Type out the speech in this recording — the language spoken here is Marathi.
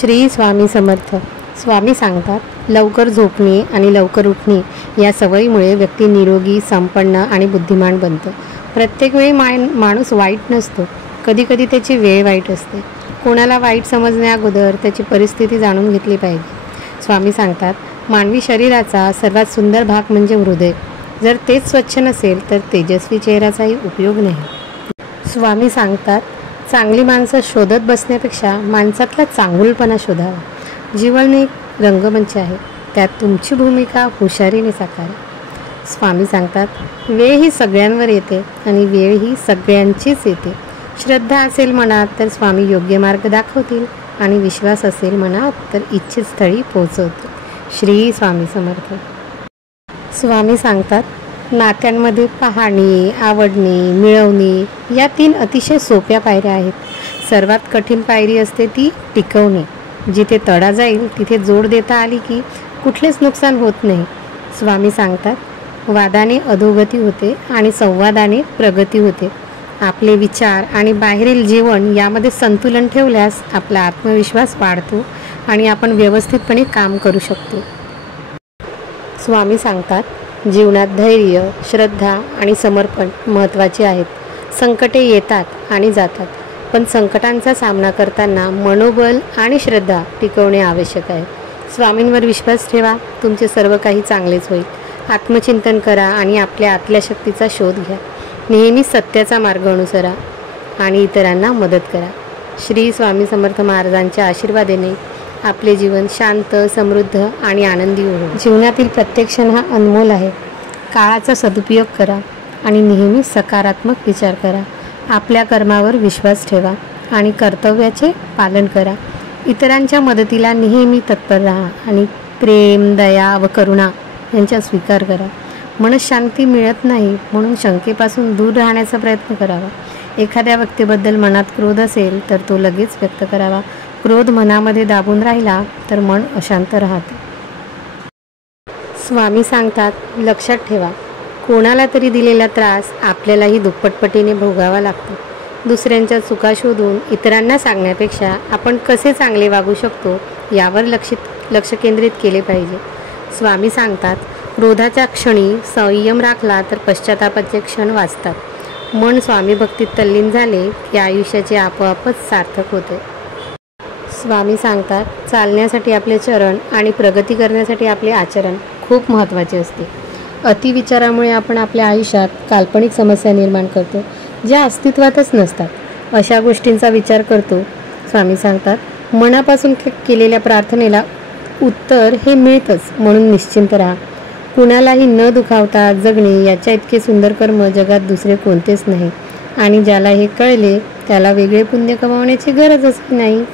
श्री स्वामी समर्थ. स्वामी सांगतात, लवकर झोपणे आणि लवकर उठणे या सवयीमुळे व्यक्ती निरोगी, संपन्न आणि बुद्धिमान बनतो. प्रत्येक वेळी माणूस वाईट नसतो. कधी कधी त्याची वेळ वाईट असते. कोणाला वाईट समजण्याअगोदर त्याची परिस्थिती जाणून घेतली पाहिजे. स्वामी सांगतात, मानवी शरीराचा सर्वात सुंदर भाग म्हणजे हृदय. जर तेच स्वच्छ नसेल तर तेजस्वी चेहऱ्याचाही उपयोग नाही. स्वामी सांगतात, चांगली माणसं शोधत बसण्यापेक्षा माणसातला चांगुलपणा शोधावा. जीवन एक रंगमंच आहे, त्यात तुमची भूमिका हुशारीने साकारा. स्वामी सांगतात, वेळ ही सगळ्यांवर येते आणि वेळ ही सगळ्यांचीच येते. श्रद्धा असेल मनात तर स्वामी योग्य मार्ग दाखवतील आणि विश्वास असेल मनात तर इच्छित स्थळी पोहोचवतील. श्री स्वामी समर्थ. स्वामी सांगतात, नात्यांमध्ये पाहणे, आवडणे, मिळवणे या 3 अतिशय सोप्या पायऱ्या आहेत. सर्वात कठीण पायरी असते ती टिकवणे. जिथे तडा जाईल तिथे जोड देता आली की कुठलेच नुकसान होत नाही. स्वामी सांगतात, वादाने अधोगती होते आणि संवादाने प्रगती होते. आपले विचार आणि बाहेरील जीवन यामध्ये संतुलन ठेवल्यास आपला आत्मविश्वास वाढतो आणि आपण व्यवस्थितपणे काम करू शकतो. स्वामी सांगतात, जीवनात धैर्य, श्रद्धा आणि समर्पण महत्त्वाचे आहेत. संकटे येतात आणि जातात, पण संकटांचा सामना करताना मनोबल आणि श्रद्धा टिकवणे आवश्यक आहे. स्वामींवर विश्वास ठेवा, तुमचे सर्व काही चांगलेच होईल. आत्मचिंतन करा आणि आपल्या आतल्या शक्तीचा शोध घ्या. नेहमी सत्याचा मार्ग अनुसरा आणि इतरांना मदत करा. श्री स्वामी समर्थ महाराजांच्या आशीर्वादाने आपले जीवन शांत, समृद्ध आणि आनंदी हो. जीवनातील प्रत्येक क्षण हा अनमोल आहे. काळाचा सदुपयोग करा आणि नेहमी सकारात्मक विचार करा. आपल्या कर्मावर विश्वास ठेवा आणि कर्तव्याचे पालन करा. इतरांच्या मदतीला नेहमी तत्पर राहा आणि प्रेम, दया व करुणा यांचा स्वीकार करा. मनशांती मिळत नाही म्हणून शंकेपासून दूर राहण्याचा प्रयत्न करावा. एखाद्या व्यक्तीबद्दल मनात क्रोध असेल तर तो लगेच व्यक्त करावा. क्रोध मनामध्ये दाबून राहिला तर मन अशांत राहते. स्वामी सांगतात, लक्षात ठेवा, कोणाला तरी दिलेला त्रास आपल्यालाही दुप्पटपटीने भोगावा लागतो. दुसऱ्यांच्या चुका शोधून इतरांना सांगण्यापेक्षा आपण कसे चांगले वागू शकतो यावर लक्ष केंद्रित केले पाहिजे. स्वामी सांगतात, क्रोधाच्या क्षणी संयम राखला तर पश्चातापाचे क्षण वाचतात. मन स्वामी भक्तीत तल्लीन झाले की आयुष्याचे आपोआपच सार्थक होते. स्वामी सांगतात, चालण्यासाठी आपले चरण आणि प्रगती करण्यासाठी आपले आचरण खूप महत्त्वाचे असते. अतिविचारामुळे आपण आपल्या आयुष्यात काल्पनिक समस्या निर्माण करतो, ज्या अस्तित्वातच नसतात. अशा गोष्टींचा विचार करतो. स्वामी सांगतात, मनापासून केलेल्या प्रार्थनेला उत्तर हे मिळतंच म्हणून निश्चिंत राहा. कुणालाही न दुखावता जगणे याच्या इतके सुंदर कर्म जगात दुसरे कोणतेच नाही आणि ज्याला हे कळले त्याला वेगळे पुण्य कमावण्याची गरजच नाही.